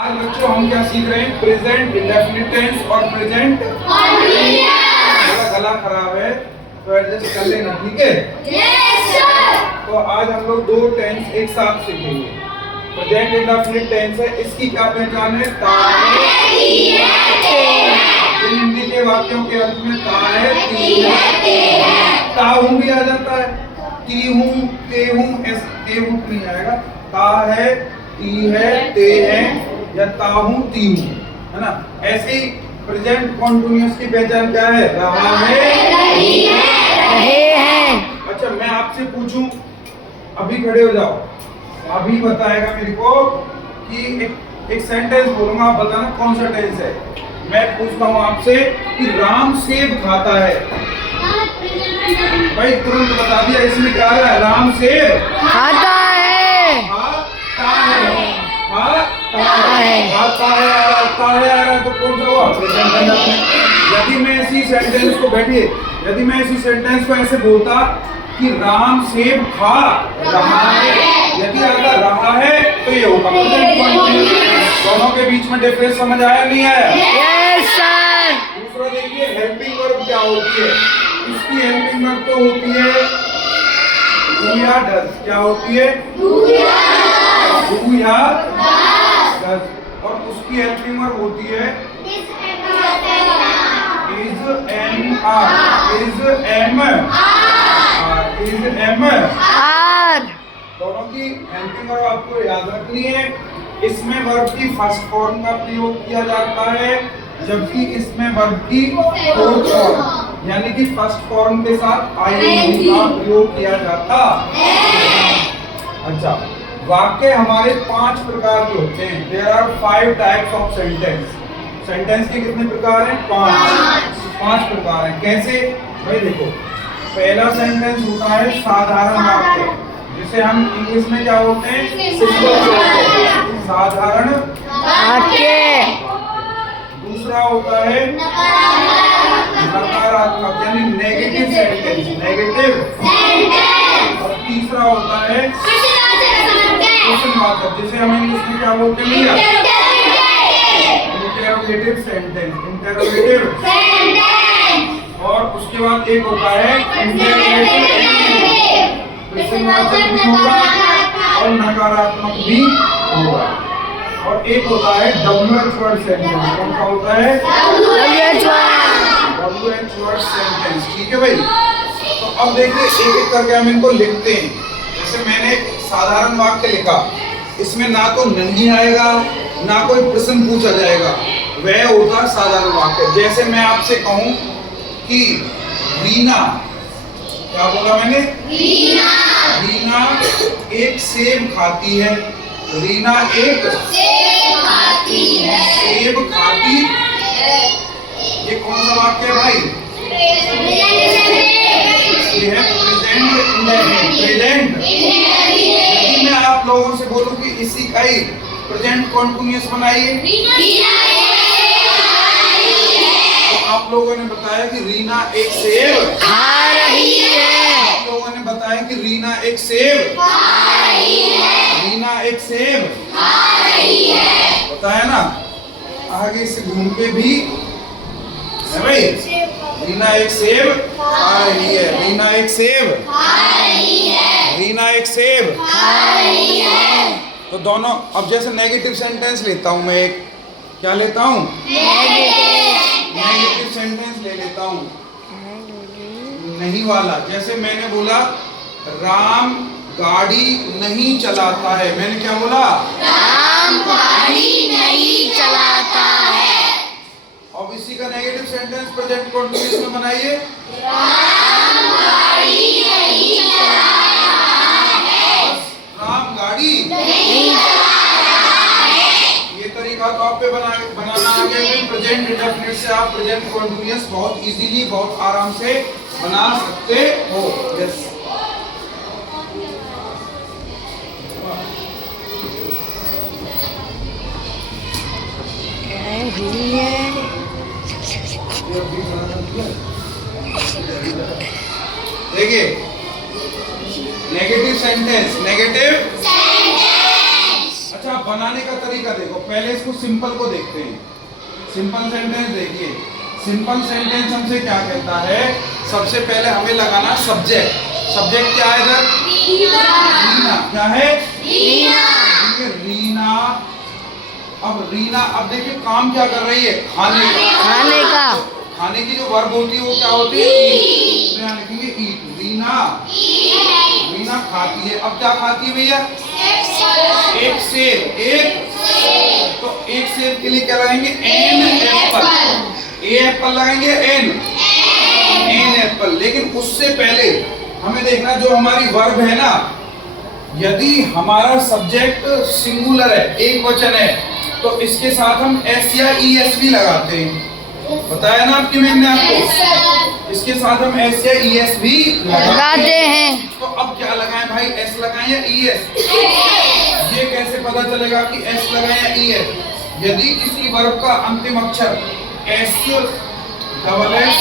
आज बच्चों हम क्या सीख रहे हैं? प्रेजेंट इंडेफिनिट टेंस और प्रेजेंट कंटीन्यूअस। मेरा गला खराब है तो एडजस्ट कर लेना, ठीक है? Yes sir. तो आज हम लोग दो टेंस एक साथ सीखेंगे। प्रेजेंट इंडेफिनिट टेंस है, इसकी क्या पहचान है? ता है। इन हिंदी के वाक्यों के अंत में ता है, ती है। ता हूं भी आ जाता है, ती हूं, ते हूं, ते हूं नहीं आएगा। ता है, ती है, ते है, या ता हूं, ती हूं, है ना? ऐसे ही प्रेजेंट कॉन्टिन्यूअस की पहचान क्या है? रहा है, रहे हैं। अच्छा मैं आपसे पूछूं, अभी खड़े हो जाओ, अभी बताएगा मेरे को कि एक सेंटेंस बोलूंगा, आप बताना कौन सा टेंस है। मैं पूछता हूं आपसे कि राम सेब खाता है, भाई तुरंत बता दिया इसमें क्या है? राम सेब खाता है। खाता है, खाता है, तो कौन सा हुआ? Present indefinite. यदि मैं इसी सेंटेंस को बैठिए, यदि मैं इसी सेंटेंस को ऐसे बोलता कि राम सेब खा रहा है, यदि अगर रहा है तो ये होगा प्रेजेंट कंटीन्यूअस। दोनों के बीच में डिफरेंस समझ आया नहीं आया? Yes sir. दूसरा देखिए, हेल्पिंग वर्ब क्या होती है? इसकी हेल्पिंग वर्ब तो होती है डू या डज। क्या होती है? डू या डज। और उसकी हेल्पिंग वर्ब होती है इज एम आर। दोनों की हेल्पिंग वर्ब आपको याद रखनी है। इसमें वर्ब की फर्स्ट फॉर्म का प्रयोग किया जाता है, जबकि इसमें वर्ब की फोर्थ फॉर्म यानी कि फर्स्ट फॉर्म के साथ आईएनजी का प्रयोग किया जाता है। अच्छा, वाक्य हमारे 5 प्रकार के होते हैं। There are 5 types of sentence. Sentence के कितने प्रकार हैं? 5 प्रकार हैं। कैसे? भाई देखो, पहला सेंटेंस होता है साधारण वाक्य, जिसे हम इंग्लिश में क्या बोलते हैं? सिंपल साधारण वाक्य। दूसरा होता है नकारात्मक यानी नेगेटिव सेंटेंस, और तीसरा होता है प्रश्नवाचक, जिसे हम इंग्लिश में क्या बोलते हैं? Interrogative sentence. और उसके बाद एक होता है प्रश्नवाचक भी होगा और नकारात्मक भी होगा। और एक होता है WH वर्ड सेंटेंस। कौन सा होता है? WH word sentence. ठीक है भाई, तो अब देखिए एक एक करके हम इनको लिखते हैं। जैसे मैंने साधारण वाक्य लिखा, इसमें ना तो नंगी आएगा ना कोई प्रश्न पूछा जाएगा, वह होता साधारण वाक्य। जैसे मैं आपसे कहूं कि रीना, क्या बोला मैंने? रीना एक सेब खाती है। रीना एक सेब खाती है। ये कौन सा वाक्य है भाई? ये है प्रेजेंट। यदि मैं आप लोगों से बोलूं कि इसी का ही प्रेजेंट कंटीन्यूअस बनाइए, तो आप लोगों ने बताया कि रीना एक सेब खा रही है। आप लोगों ने बताया कि रीना एक सेब खा रही है। रीना एक सेब खा रही है, बताया ना? आगे से घूम के भी है भाई, रीना एक सेब खा रही है। रीना एक सेब खा रही है। रीना एक सेब खा रही है। तो दोनों, अब जैसे नेगेटिव सेंटेंस लेता हूं मैं, एक क्या लेता हूं? नेगेटिव सेंटेंस ले लेता हूं, नहीं वाला। जैसे मैंने बोला राम गाड़ी नहीं चलाता है। मैंने क्या बोला? राम गाड़ी नहीं चलाता है। अब इसी का नेगेटिव सेंटेंस प्रेजेंट कंटीन्यूअस में बनाइए। राम गाड़ी नहीं चला रहा है। राम गाड़ी नहीं चला रहा है। ये तरीका तो आप पे बनाना आ गया। प्रेजेंट इंडेफिनिट से आप प्रेजेंट कंटीन्यूअस बहुत इजीली, बहुत आराम से बना सकते हो। यस, देखिए नेगेटिव सेंटेंस। अच्छा बनाने का तरीका देखो, पहले इसको सिंपल को देखते हैं। सिंपल सेंटेंस देखिए, सिंपल सेंटेंस हमसे क्या कहता है, सबसे पहले हमें लगाना सब्जेक्ट। सब्जेक्ट क्या है इधर? रीना। क्या है? रीना। अब रीना, अब देखिए काम क्या कर रही है, खाने का। खाने की जो वर्ब होती है वो क्या होती है? ईट। तो यहाँ लिखेंगे ईट। रीना खाती है। अब क्या खाती है भैया? एक सेब। तो एक सेब के लिए क्या लगाएंगे? An apple. ए एप्पल लगाएंगे, एन एप्पल। लेकिन उससे पहले हमें देखना जो हमारी वर्ब है ना, यदि हमारा सब्जेक्ट सिंगुलर है, एक वचन है, तो इसके साथ हम एस या ई एस भी लगाते हैं। बताया ना आपकी मैम ने आपको, इसके साथ हम एस या ई एस भी लगाते हैं। तो अब क्या लगाएं भाई, एस लगाएं या ई एस? ये कैसे पता चलेगा कि एस लगाएं या ई एस? यदि किसी वर्ब का अंतिम अक्षर S, double S,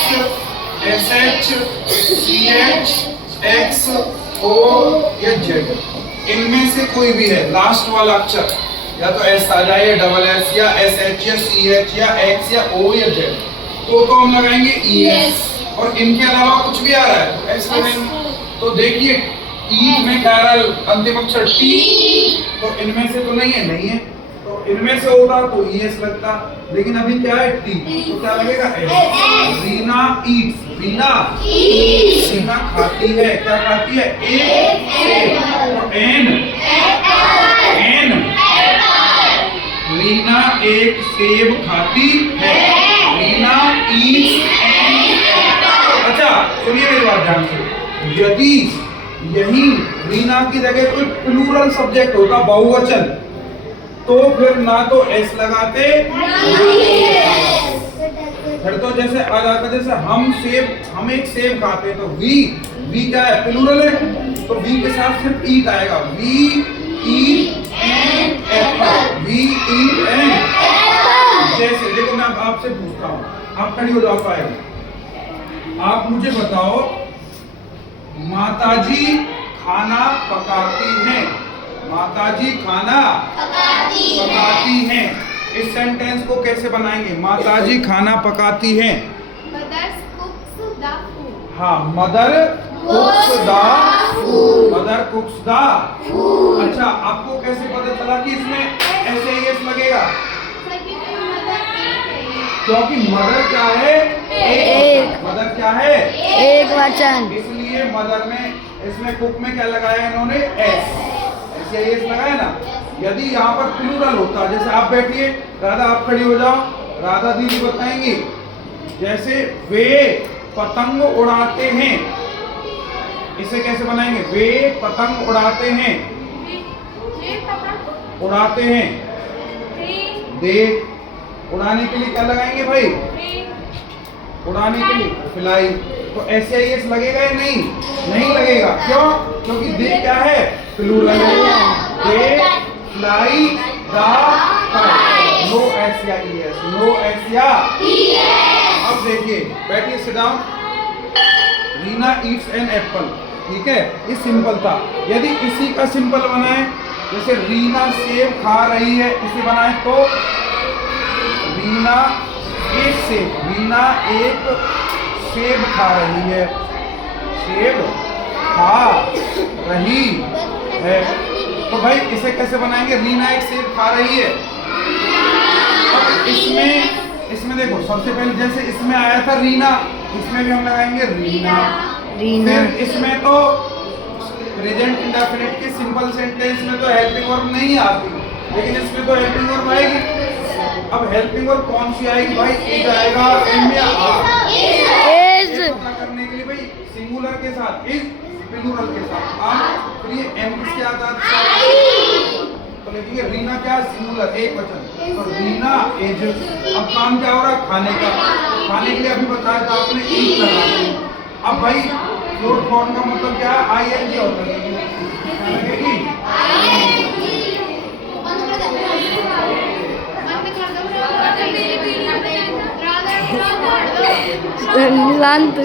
S H, C H, X, O या जेड, इनमें से कोई भी है, लास्ट वाला अक्षर या तो एस आ जाए, डबल एस या एस एच या सी एच या एक्स या ओ या जेड, तो हम लगाएंगे ई एस। और इनके अलावा कुछ भी आ रहा है तो एस लगाएंगे। तो देखिए ईट में क्या आ रहा है, अंतिम अक्षर टी, तो इनमें से तो नहीं है, तो इनमें से होता तो ई एस लगता, लेकिन अभी क्या है टी, तो क्या लगेगा एस। रीना ईट्स। रीना खाती है। क्या खाती है? एक सेब। एन रीना एक सेब खाती है। Reena eats an apple. अच्छा सुनिए मेरी बात ध्यान से, यदि यही रीना की जगह कोई प्लूरल सब्जेक्ट होता, बहुवचन, तो फिर ना तो एस लगाते, फिर तो जैसे आ जाता, जैसे हम एक सेब खाते, तो वी क्या है? प्लूरल है, तो वी के साथ सिर्फ ईट आएगा। We eat an apple. We eat an. जैसे देखो मैं आपसे पूछता हूँ, आप खड़ी हो जाओ पाए, आप मुझे बताओ, माताजी खाना पकाती हैं। माताजी खाना पकाती हैं। इस सेंटेंस को कैसे बनाएंगे? माताजी खाना पकाती हैं। हाँ, मदर कुक्स द फूड। अच्छा आपको कैसे पता चला कि इसमें ऐसे ही एस लगेगा? क्योंकि मदर क्या है? एक। मदर क्या है? एक वचन। इसलिए मदर में, इसमें कुक में क्या लगाया इन्होंने? एस। ऐसे एस लगाया ना। यदि यहाँ पर प्लूरल होता, जैसे आप बैठिए, राधा आप खड़ी हो जाओ, राधा दीदी बताएंगी, जैसे वे पतंग उड़ाते हैं, इसे कैसे बनाएंगे? वे पतंग उड़ाते हैं। उड़ाते हैं, दे। उड़ाने के लिए क्या लगाएंगे भाई? उड़ाने के लिए फ्लाई। तो ऐसे ही एस लगेगा या नहीं? नहीं लगेगा। क्यों? क्योंकि दे क्या है? प्लूरल है। They fly the kite. No S या ई एस, नो एस या ई एस। अब देखिए, बैठिए, sit down. Reena eats an apple, ठीक है, ये सिंपल था। यदि इसी का सिंपल बनाए, जैसे रीना सेब खा रही है, इसे बनाए तो रीना एक सेब खा रही है। सेब खा रही है, तो भाई इसे कैसे बनाएंगे? रीना एक सेब खा रही है। अब इसमें देखो, सबसे पहले जैसे इसमें आया था रीना, इसमें भी हम लगाएंगे रीना। फिर इसमें तो प्रेजेंट इंडेफिनिट के सिंपल सेंटेंस में तो हेल्पिंग वर्ब नहीं आती, लेकिन इसमें तो हेल्पिंग वर्ब आएगी। अब हेल्पिंग वर्ब कौन सी आएगी भाई? इज आएगा, एम या आर। इज पता करने के लिए भाई सिंगुलर के साथ इज, प्लूरल के साथ आर, फिर ये एम किसके आता है? तो लिखेंगे रीना क्या? सिंगुलर, एक वचन, तो रीना इज। अब काम क्या हो रहा है? खाने का। खाने के लिए अभी बताया था आपने, ईट लगाना। अब भाई फ्लोर फॉर्म का मतलब क्या है? आई एन जी होता है, निलांत